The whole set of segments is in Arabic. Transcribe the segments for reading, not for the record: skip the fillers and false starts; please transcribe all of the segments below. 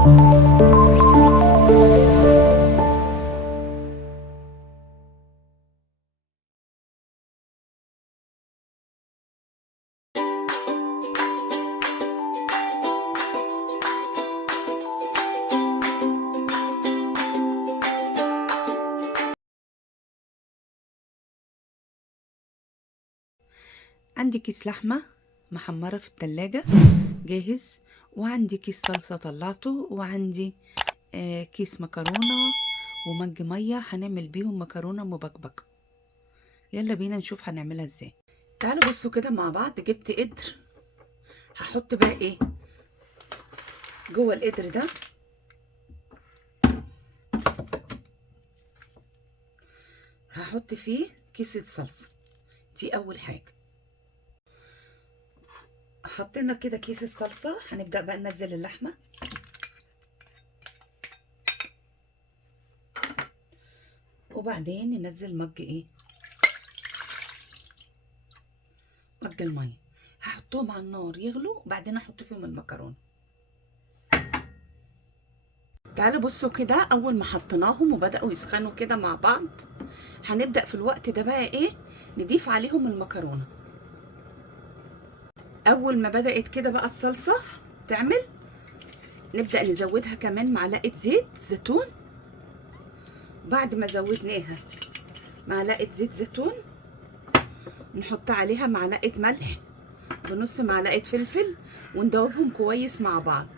عندي كيس لحمة محمرة في التلاجة جاهز، وعندي كيس صلصة طلعته، وعندي كيس مكرونة ومج مية هنعمل بيهم مكرونة مبكبكة. يلا بينا نشوف هنعملها ازاي. تعالوا بصوا كده مع بعض. جبت قدر، هحط بقى ايه جوه القدر ده. هحط فيه كيس الصلصة دي اول حاجة. حطينا كده كيس الصلصة، هنبدأ بقى ننزل اللحمة، وبعدين ننزل مج ايه مج المية. هحطهم على النار يغلوا، وبعدين احط فيهم المكرونة. تعالوا بصوا كده، اول ما حطيناهم وبدأوا يسخنوا كده مع بعض، هنبدأ في الوقت ده بقى ايه نضيف عليهم المكرونة. اول ما بدأت كده بقى الصلصة تعمل، نبدأ نزودها كمان معلقة زيت زيتون. بعد ما زودناها معلقة زيت زيتون، نحط عليها معلقة ملح بنص معلقة فلفل، وندوبهم كويس مع بعض.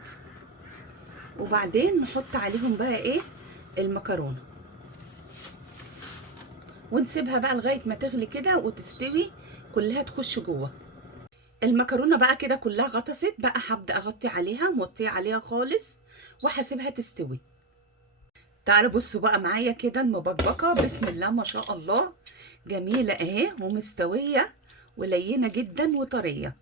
وبعدين نحط عليهم بقى ايه المكرونة، ونسيبها بقى لغاية ما تغلي كده وتستوي كلها، تخش جوه. المكرونة بقى كده كلها غطست بقى، هبدأ اغطي عليها، موطيه عليها خالص، وهسيبها تستوي. تعالوا بصوا بقى معايا كده المبكبكة، بسم الله ما شاء الله، جميلة اهي ومستوية ولينة جدا وطرية.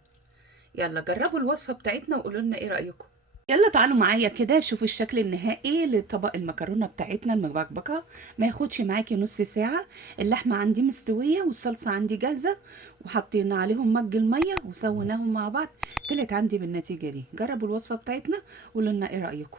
يلا جربوا الوصفة بتاعتنا وقولوا لنا ايه رأيكم. يلا تعالوا معايا كده شوفوا الشكل النهائي لطبق المكرونه بتاعتنا المبكبكه. ما ياخدش معاكي نص ساعه. اللحمه عندي مستويه والصلصه عندي جاهزه، وحطينا عليهم مج الميه وسويناهم مع بعض. طلعت عندي بالنتيجه دي. جربوا الوصفه بتاعتنا وقولوا لنا ايه رايكم.